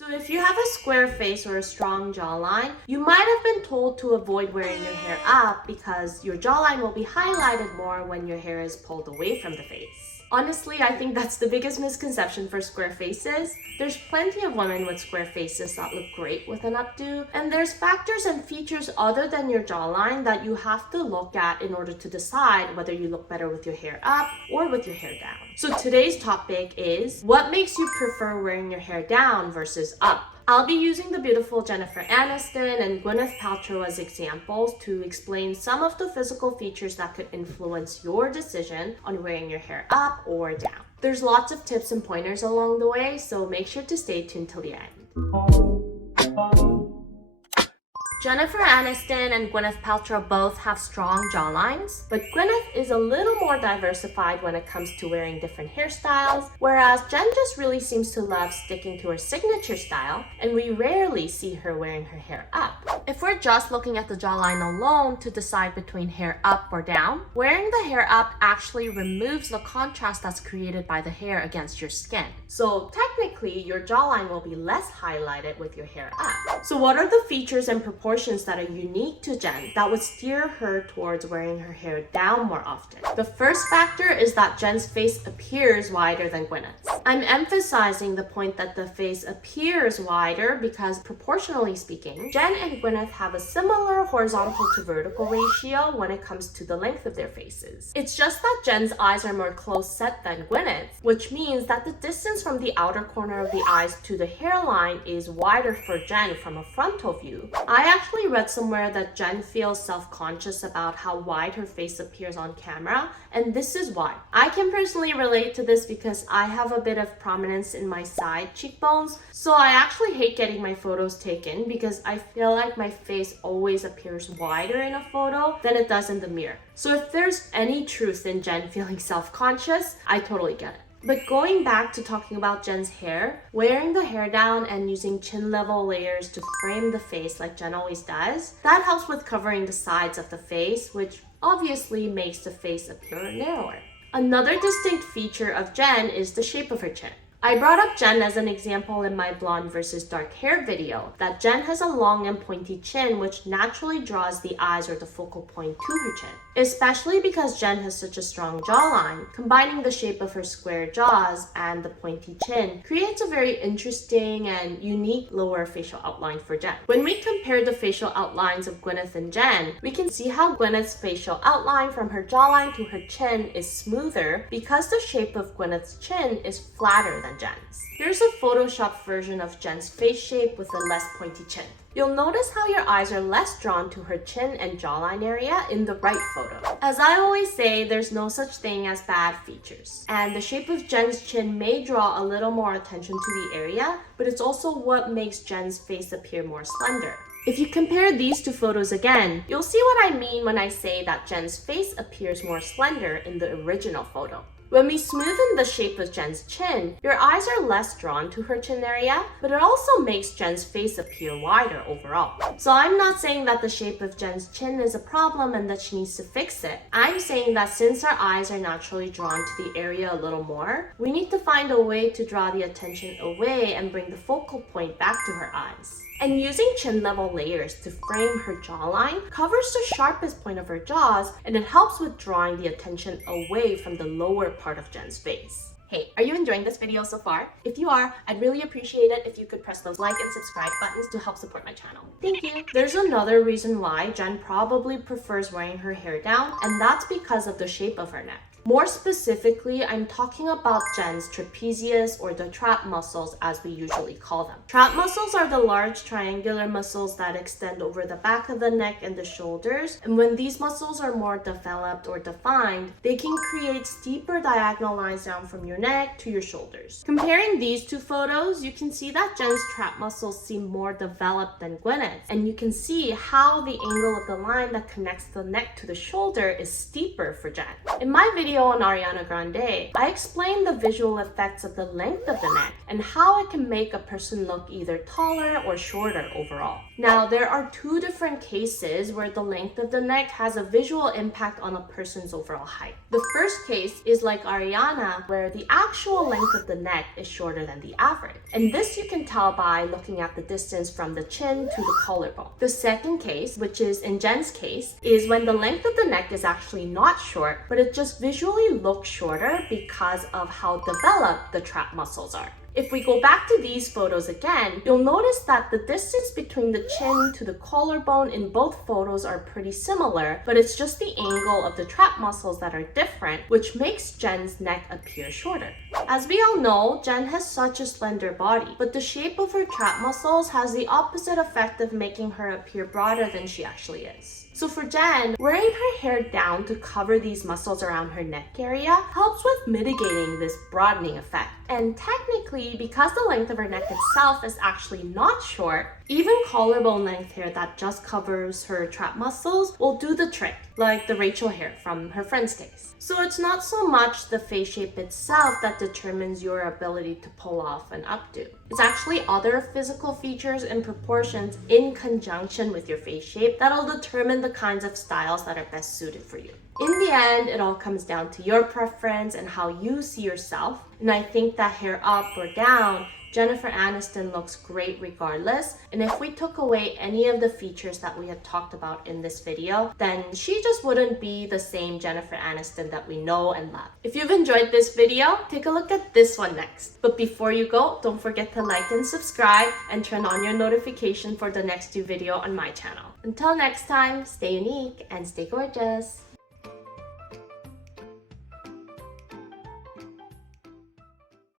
So if you have a square face or a strong jawline, you might have been told to avoid wearing your hair up because your jawline will be highlighted more when your hair is pulled away from the face. Honestly, I think that's the biggest misconception for square faces. There's plenty of women with square faces that look great with an updo, and there's factors and features other than your jawline that you have to look at in order to decide whether you look better with your hair up or with your hair down. So today's topic is what makes you prefer wearing your hair down versus up. I'll be using the beautiful Jennifer Aniston and Gwyneth Paltrow as examples to explain some of the physical features that could influence your decision on wearing your hair up or down. There's lots of tips and pointers along the way, so make sure to stay tuned till the end. Jennifer Aniston and Gwyneth Paltrow both have strong jawlines, but Gwyneth is a little more diversified when it comes to wearing different hairstyles, whereas Jen just really seems to love sticking to her signature style, and we rarely see her wearing her hair up. If we're just looking at the jawline alone to decide between hair up or down, wearing the hair up actually removes the contrast that's created by the hair against your skin. So technically, your jawline will be less highlighted with your hair up. So what are the features and proportions that are unique to Jen that would steer her towards wearing her hair down more often? The first factor is that Jen's face appears wider than Gwyneth's. I'm emphasizing the point that the face appears wider because proportionally speaking, Jen and Gwyneth have a similar horizontal to vertical ratio when it comes to the length of their faces. It's just that Jen's eyes are more close set than Gwyneth's, which means that the distance from the outer corner of the eyes to the hairline is wider for Jen from a frontal view. I actually read somewhere that Jen feels self-conscious about how wide her face appears on camera, and this is why. I can personally relate to this because I have a bit of prominence in my side cheekbones, so I actually hate getting my photos taken because I feel like my face always appears wider in a photo than it does in the mirror. So if there's any truth in Jen feeling self-conscious, I totally get it. But going back to talking about Jen's hair, wearing the hair down and using chin level layers to frame the face like Jen always does, that helps with covering the sides of the face, which obviously makes the face appear narrower. Another distinct feature of Jen is the shape of her chin. I brought up Jen as an example in my blonde versus dark hair video, that Jen has a long and pointy chin which naturally draws the eyes or the focal point to her chin. Especially because Jen has such a strong jawline, combining the shape of her square jaws and the pointy chin creates a very interesting and unique lower facial outline for Jen. When we compare the facial outlines of Gwyneth and Jen, we can see how Gwyneth's facial outline from her jawline to her chin is smoother because the shape of Gwyneth's chin is flatter than Jen's. Here's a photoshopped version of Jen's face shape with a less pointy chin. You'll notice how your eyes are less drawn to her chin and jawline area in the right photo. As I always say, there's no such thing as bad features. And the shape of Jen's chin may draw a little more attention to the area, but it's also what makes Jen's face appear more slender. If you compare these two photos again, you'll see what I mean when I say that Jen's face appears more slender in the original photo. When we smoothen the shape of Jen's chin, your eyes are less drawn to her chin area, but it also makes Jen's face appear wider overall. So I'm not saying that the shape of Jen's chin is a problem and that she needs to fix it. I'm saying that since our eyes are naturally drawn to the area a little more, we need to find a way to draw the attention away and bring the focal point back to her eyes. And using chin level layers to frame her jawline covers the sharpest point of her jaws, and it helps with drawing the attention away from the lower part of Jen's face. Hey, are you enjoying this video so far? If you are, I'd really appreciate it if you could press those like and subscribe buttons to help support my channel. Thank you! There's another reason why Jen probably prefers wearing her hair down, and that's because of the shape of her neck. More specifically, I'm talking about Jen's trapezius or the trap muscles as we usually call them. Trap muscles are the large triangular muscles that extend over the back of the neck and the shoulders, and when these muscles are more developed or defined, they can create steeper diagonal lines down from your neck to your shoulders. Comparing these two photos, you can see that Jen's trap muscles seem more developed than Gwyneth's, and you can see how the angle of the line that connects the neck to the shoulder is steeper for Jen. In my video, video on Ariana Grande, I explained the visual effects of the length of the neck and how it can make a person look either taller or shorter overall. Now, there are two different cases where the length of the neck has a visual impact on a person's overall height. The first case is like Ariana, where the actual length of the neck is shorter than the average. And this you can tell by looking at the distance from the chin to the collarbone. The second case, which is in Jen's case, is when the length of the neck is actually not short, but it just visually looks shorter because of how developed the trap muscles are. If we go back to these photos again, you'll notice that the distance between the chin to the collarbone in both photos are pretty similar, but it's just the angle of the trap muscles that are different, which makes Jen's neck appear shorter. As we all know, Jen has such a slender body, but the shape of her trap muscles has the opposite effect of making her appear broader than she actually is. So for Jen, wearing her hair down to cover these muscles around her neck area helps with mitigating this broadening effect. And technically, because the length of her neck itself is actually not short, even collarbone length hair that just covers her trap muscles will do the trick, like the Rachel hair from her friend's case. So it's not so much the face shape itself that determines your ability to pull off an updo. It's actually other physical features and proportions in conjunction with your face shape that'll determine the kinds of styles that are best suited for you. In the end, it all comes down to your preference and how you see yourself. And I think that hair up or down, Jennifer Aniston looks great regardless. And if we took away any of the features that we had talked about in this video, then she just wouldn't be the same Jennifer Aniston that we know and love. If you've enjoyed this video, take a look at this one next. But before you go, don't forget to like and subscribe and turn on your notification for the next new video on my channel. Until next time, stay unique and stay gorgeous.